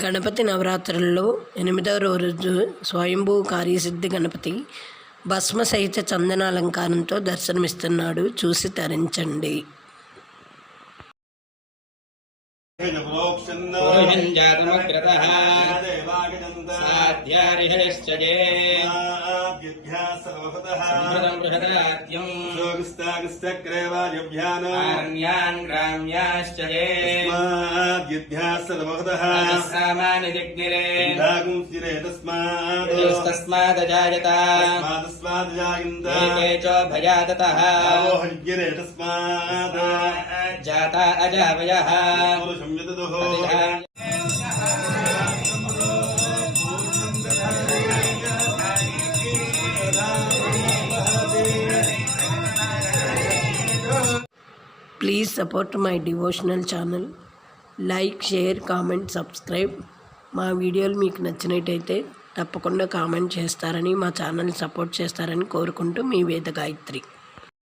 గణపతి నవరాత్రుల్లో 8వ రోజు స్వయంభూ కార్యసిద్ధి గణపతి భస్మ సహిత చందనాలంకారంతో దర్శనమిస్తున్నాడు. చూసి తరించండి. जाता अजावयः please support my devotional channel. Like, share, comment, subscribe. మా వీడియోలు మీకు నచ్చినట్టయితే తప్పకుండా కామెంట్ చేస్తారని, మా ఛానల్ సపోర్ట్ చేస్తారని కోరుకుంటూ మీ వేద గాయత్రి.